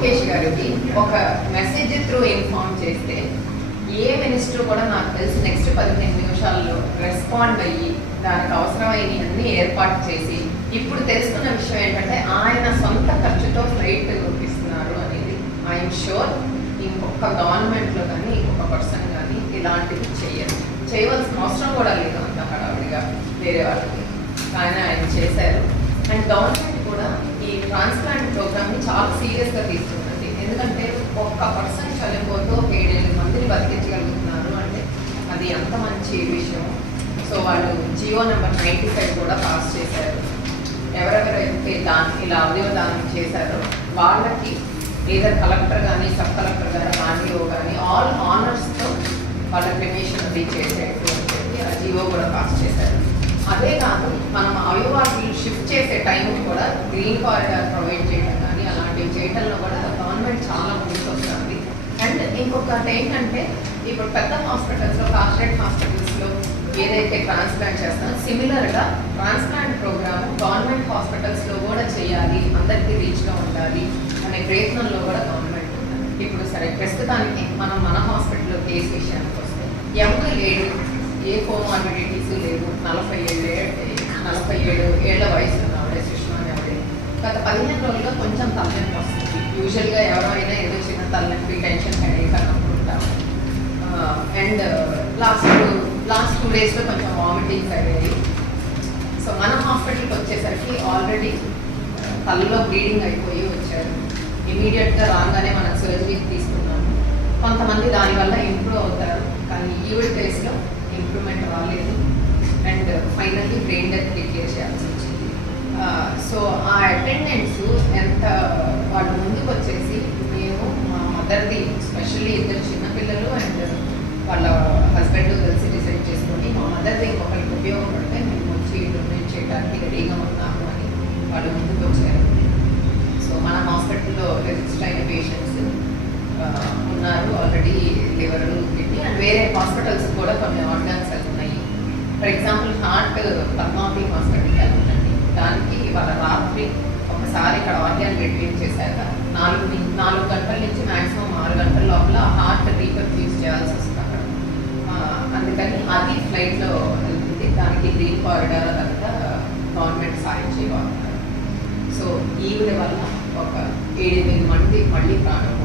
లోకేష్ గారికి ఒక message through inform చేస్తే ఏ మినిస్టర్ కూడా నాకు తెలిసి నెక్స్ట్ పదిహేను నిమిషాల్లో రెస్పాండ్ అయ్యి దానికి అవసరమైనవి ఏర్పాటు చేసి ఇప్పుడు తెలుసుకున్న విషయం ఏంటంటే ఆయన సొంత ఖర్చుతో ఫ్లైట్ ఇస్తున్నారు అనేది. ఐఎమ్ షూర్ ఇంకొక గవర్నమెంట్లో కానీ ఇంకొక పర్సన్ కానీ ఇలాంటివి చేయరు. చేయవలసిన అవసరం కూడా లేదు అంత హడావిడిగా వేరే వాళ్ళకి. కానీ ఆయన చేశారు. అండ్ గవర్నమెంట్ ట్రాన్స్ప్లాంట్ ప్రోగ్రామ్ని చాలా సీరియస్గా తీసుకున్నది ఎందుకంటే ఒక్క పర్సన్ చనిపోతూ ఏడేడు మందిని బతికించగలుగుతున్నారు. అంటే అది ఎంత మంచి విషయం. సో వాళ్ళు జియో నెంబర్ నైంటీ ఫైవ్ కూడా పాస్ చేశారు. ఎవరెవరైతే దాని ఇలా అవయవదానం చేశారో వాళ్ళకి ఏదో కలెక్టర్ కానీ సబ్ కలెక్టర్ కానీ ఆర్డీఓ కానీ ఆల్ ఆనర్స్తో వాళ్ళ క్రిమేషన్ అది చేసేటువంటి ఆ జియో కూడా పాస్ చేశారు. అదే కాదు మనం అవయవాన్ని షిఫ్ట్ చేసే టైంకి కూడా గ్రీన్ కారిడార్ ప్రొవైడ్ చేయడం కానీ అలాంటివి చేయడంలో కూడా గవర్నమెంట్ చాలా ముందుకు వస్తుంది. అండ్ ఇంకొకటి ఏంటంటే ఇప్పుడు పెద్ద హాస్పిటల్స్లో కార్పొరేట్ హాస్పిటల్స్లో ఏదైతే ట్రాన్స్ప్లాంట్ చేస్తామో సిమిలర్గా ట్రాన్స్ప్లాంట్ ప్రోగ్రామ్ గవర్నమెంట్ హాస్పిటల్స్లో కూడా చేయాలి అందరికీ రీచ్గా ఉండాలి అనే ప్రయత్నంలో కూడా గవర్నమెంట్ ఉంది ఇప్పుడు సరే ప్రస్తుతానికి మనం మన హాస్పిటల్లో కేసు విషయానికి వస్తే ఎవరు లేడు ఏ కోమార్బిడిటీస్ లేవు నలభై ఏడు పదిహేను రోజులుగా కొంచెం తలనొప్పి వస్తుంది. యూజువల్గా ఎవరైనా ఏదో చిన్న తలనొప్పి టెన్షన్ హెడేక్ అని అనుకుంటాం అండ్ లాస్ట్ లాస్ట్ టూ డేస్లో కొంచెం వామిటింగ్స్ అయ్యాయి సో మన హాస్పిటల్కి వచ్చేసరికి ఆల్రెడీ తలలో బ్లీడింగ్ అయిపోయి వచ్చారు. ఇమీడియట్గా రాగానే మనం సర్జరీకి తీసుకున్నాము. కొంతమంది దానివల్ల ఇంప్రూవ్ అవుతారు. కానీ ఈవిడ కేసులో ఇంప్రూవ్మెంట్ రాలేదు. And finally brain death declare చేయాల్సి సో ఆ అటెండెంట్స్ ఎంత వాళ్ళు ముందుకు వచ్చేసి మేము మా మదర్ది స్పెషల్లీ ఇద్దరు చిన్నపిల్లలు అండ్ వాళ్ళ హస్బెండ్ కలిసి డిసైడ్ చేసుకొని మా మదర్ది ఇంకొకరికి ఉపయోగపడితే మేము వచ్చి డొనేట్ చేయడానికి రెడీగా ఉన్నాము అని వాళ్ళు ముందుకు వచ్చారు సో మన హాస్పిటల్లో రిజిస్టర్ అయిన పేషెంట్స్ ఉన్నారు. ఆల్రెడీ లివర్ కిడ్నీ అండ్ వేరే హాస్పిటల్స్ కూడా కొన్ని ఆర్గాన్స్ ఉన్నాయి. For example heart Padmavati hospital దానికి వాళ్ళ రాత్రి ఒకసారి ఇక్కడ ఆర్గాన్ రిట్రీవ్ చేశాక నాలుగు నాలుగు గంటల నుంచి మాక్సిమం ఆరు గంటల లోపల హార్ట్ రీపర్ఫ్యూజ్ చేయాల్సి వస్తుంది అక్కడ. అందుకని అది ఫ్లైట్లో వెళ్తుంది. దానికి గ్రీన్ కారిడార్ అదంతా గవర్నమెంట్ సాయం చేయాలి సో ఈవిడ వల్ల ఒక ఏడెనిమిది మంది మళ్ళీ ప్రాణం